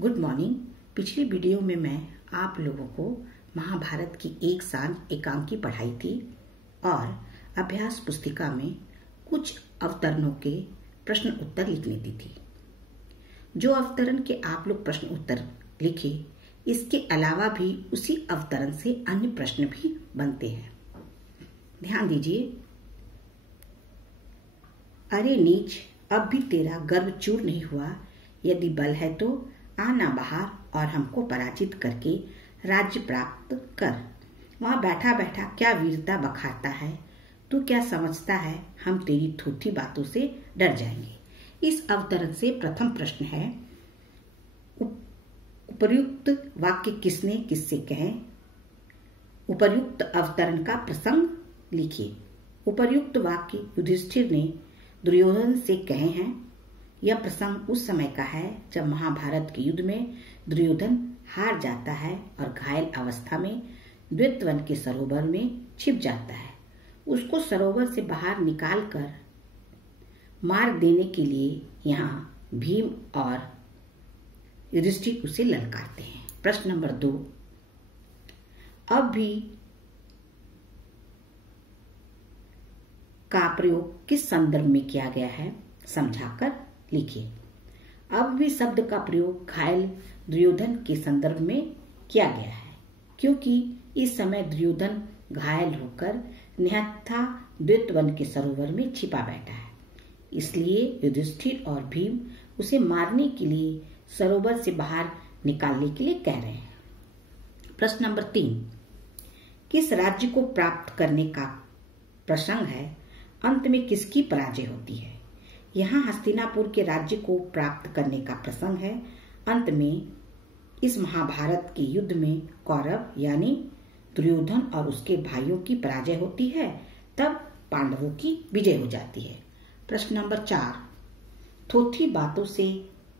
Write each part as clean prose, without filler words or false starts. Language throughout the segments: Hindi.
Good morning. पिछली वीडियो में मैं आप लोगों को महाभारत की एक सांझ एकांक की पढ़ाई थी और अभ्यास पुस्तिका में कुछ अवतरणों के प्रश्न उत्तर लिखने दी थी। जो अवतरण के आप लोग प्रश्न उत्तर लिखे, इसके अलावा भी उसी अवतरण से अन्य प्रश्न भी बनते हैं। ध्यान दीजिए। अरे नीच, अब भी तेरा गर्व चूर नहीं हुआ। यदि बल है तो आना बाहर और हमको पराजित करके राज्य प्राप्त कर। वहां बैठा बैठा क्या वीरता बखाता है। तू क्या समझता है हम तेरी थूथी बातों से डर जाएंगे। इस अवतरण से प्रथम प्रश्न है, उपर्युक्त वाक्य किसने किससे कहे। उपर्युक्त अवतरण का प्रसंग लिखिए। उपर्युक्त वाक्य युधिष्ठिर ने दुर्योधन से कहे हैं। यह प्रसंग उस समय का है जब महाभारत के युद्ध में दुर्योधन हार जाता है और घायल अवस्था में द्वैतवन के सरोवर में छिप जाता है। उसको सरोवर से बाहर निकालकर मार देने के लिए यहाँ भीम और युधिष्ठिर उसे ललकारते हैं। प्रश्न नंबर 2, अब भी का प्रयोग किस संदर्भ में किया गया है, समझाकर लिखिए। अब भी शब्द का प्रयोग घायल दुर्योधन के संदर्भ में किया गया है, क्योंकि इस समय दुर्योधन घायल होकर निहत्था द्वैतवन के सरोवर में छिपा बैठा है। इसलिए युधिष्ठिर और भीम उसे मारने के लिए सरोवर से बाहर निकालने के लिए कह रहे हैं। प्रश्न नंबर 3, किस राज्य को प्राप्त करने का प्रसंग है, अंत में किसकी पराजय होती है। यहाँ हस्तिनापुर के राज्य को प्राप्त करने का प्रसंग है। अंत में इस महाभारत के युद्ध में कौरव यानी दुर्योधन और उसके भाइयों की पराजय होती है, तब पांडवों की विजय हो जाती है। प्रश्न नंबर 4, थोथी बातों से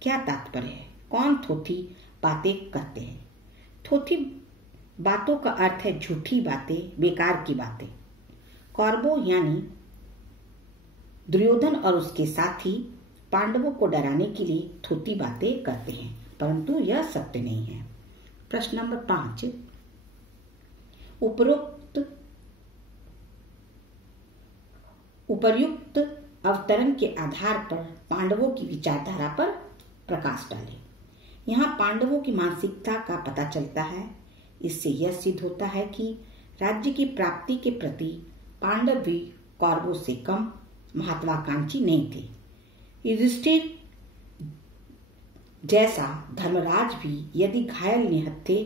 क्या तात्पर्य है। कौन थोथी बातें करते हैं। थोथी बातों का अर्थ है झूठी बातें, बेकार की बातें। कौरवों यानी दुर्योधन और उसके साथी पांडवों को डराने के लिए थोथी बातें करते हैं, परंतु यह सत्य नहीं है। प्रश्न नंबर 5, उपर्युक्त अवतरण के आधार पर पांडवों की विचारधारा पर प्रकाश डालें। यहाँ पांडवों की मानसिकता का पता चलता है। इससे यह सिद्ध होता है कि राज्य की प्राप्ति के प्रति पांडव भी कौरवों से कम महत्वाकांक्षी नहीं थे। युधिष्ठिर जैसा धर्मराज भी यदि घायल निहत्थे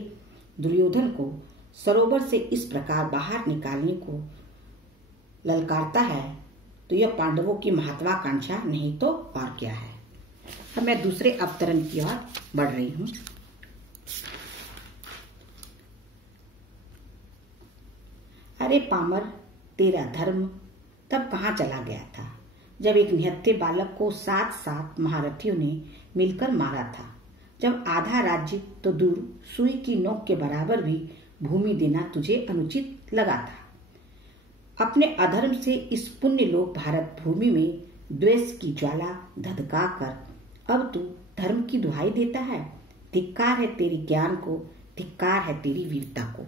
दुर्योधन को सरोवर से इस प्रकार बाहर निकालने को ललकारता है, तो यह पांडवों की महत्वाकांक्षा नहीं तो और क्या है। अब मैं दूसरे अवतरण की ओर बढ़ रही हूं। अरे पामर, तेरा धर्म तब कहाँ चला गया था जब एक निहत्थे बालक को 7 महारथियों ने मिलकर मारा था, जब आधा राज्य तो दूर सुई की नोक के बराबर भी भूमि देना तुझे अनुचित लगा था। अपने अधर्म से इस पुण्य लोक भारत भूमि में द्वेष की ज्वाला धधका कर अब तू धर्म की दुहाई देता है। धिक्कार है तेरी ज्ञान को, धिक्कार है तेरी वीरता को।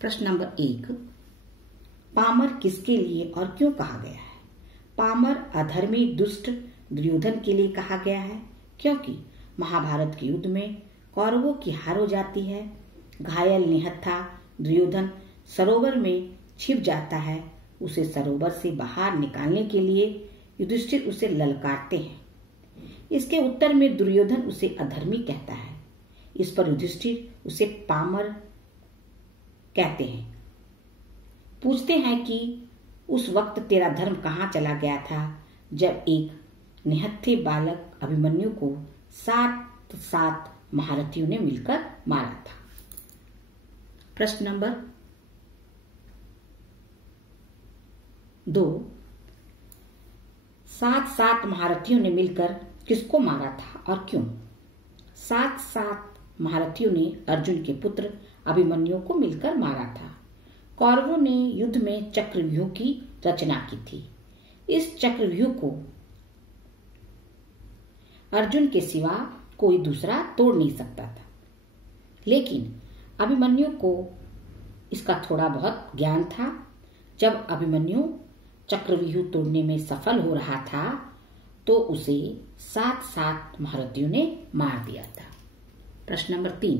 प्रश्न नंबर 1, पामर किसके लिए और क्यों कहा गया है। पामर अधर्मी दुष्ट दुर्योधन के लिए कहा गया है, क्योंकि महाभारत के युद्ध में कौरवों की हार हो जाती है। घायल निहत्था दुर्योधन सरोवर में छिप जाता है। उसे सरोवर से बाहर निकालने के लिए युधिष्ठिर उसे ललकारते हैं। इसके उत्तर में दुर्योधन उसे अधर्मी कहता है। इस पर युधिष्ठिर उसे पामर कहते हैं। पूछते हैं कि उस वक्त तेरा धर्म कहाँ चला गया था जब एक निहत्थे बालक अभिमन्यु को 7 महारथियों ने मिलकर मारा था। प्रश्न नंबर 2, 7 महारथियों ने मिलकर किसको मारा था और क्यों। 7 महारथियों ने अर्जुन के पुत्र अभिमन्यु को मिलकर मारा था। कौरवों ने युद्ध में चक्रव्यूह की रचना की थी। इस चक्रव्यूह को अर्जुन के सिवा कोई दूसरा तोड़ नहीं सकता था। लेकिन अभिमन्यु को इसका थोड़ा बहुत ज्ञान था। जब अभिमन्यु चक्रव्यूह तोड़ने में सफल हो रहा था तो उसे 7 महारथियों ने मार दिया था। प्रश्न नंबर 3,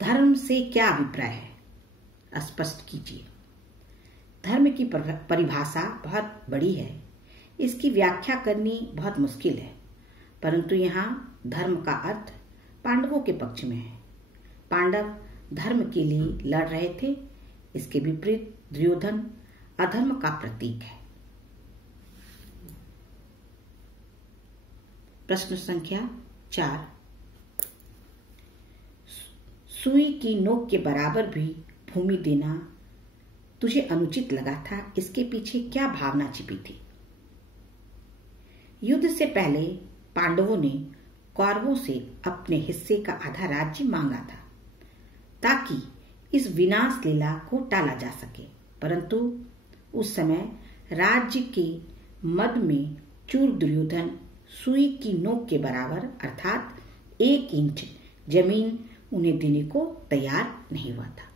धर्म से क्या अभिप्राय है? स्पष्ट कीजिए। धर्म की परिभाषा बहुत बड़ी है, इसकी व्याख्या करनी बहुत मुश्किल है, परंतु यहाँ धर्म का अर्थ पांडवों के पक्ष में है। पांडव धर्म के लिए लड़ रहे थे, इसके विपरीत दुर्योधन अधर्म का प्रतीक है। प्रश्न संख्या 4, सुई की नोक के बराबर भी भूमि देना तुझे अनुचित लगा था, इसके पीछे क्या भावना छिपी थी? युद्ध से पहले पांडवों ने कौरवों से अपने हिस्से का आधा राज्य मांगा था ताकि इस विनाश लीला को टाला जा सके, परंतु उस समय राज्य के मद में चूर दुर्योधन सुई की नोक के बराबर अर्थात 1 इंच जमीन उन्हें देने को तैयार नहीं हुआ था।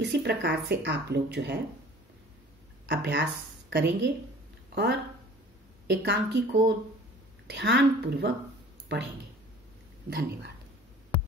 इसी प्रकार से आप लोग जो है अभ्यास करेंगे और एकांकी को ध्यानपूर्वक पढ़ेंगे। धन्यवाद।